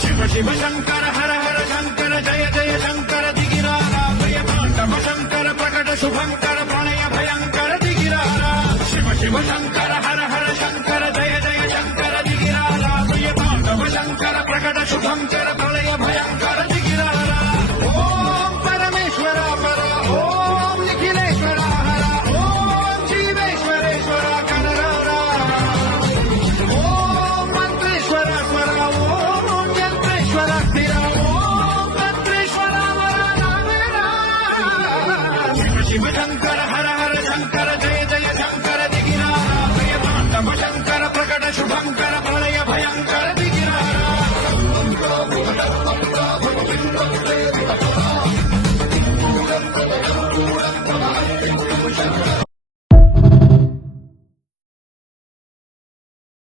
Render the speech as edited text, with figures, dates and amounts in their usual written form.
शिव शिव शंकर हर हर शंकर जय जय शंकर दिगिरारा भय तांडव शंकर प्रकट शुभंकर प्रणय भयंकर दिगिरारा शिव शिव शंकर हर हर शंकर जय जय शंकर दिगिरारा भय तांडव शंकर प्रकट शुभंकर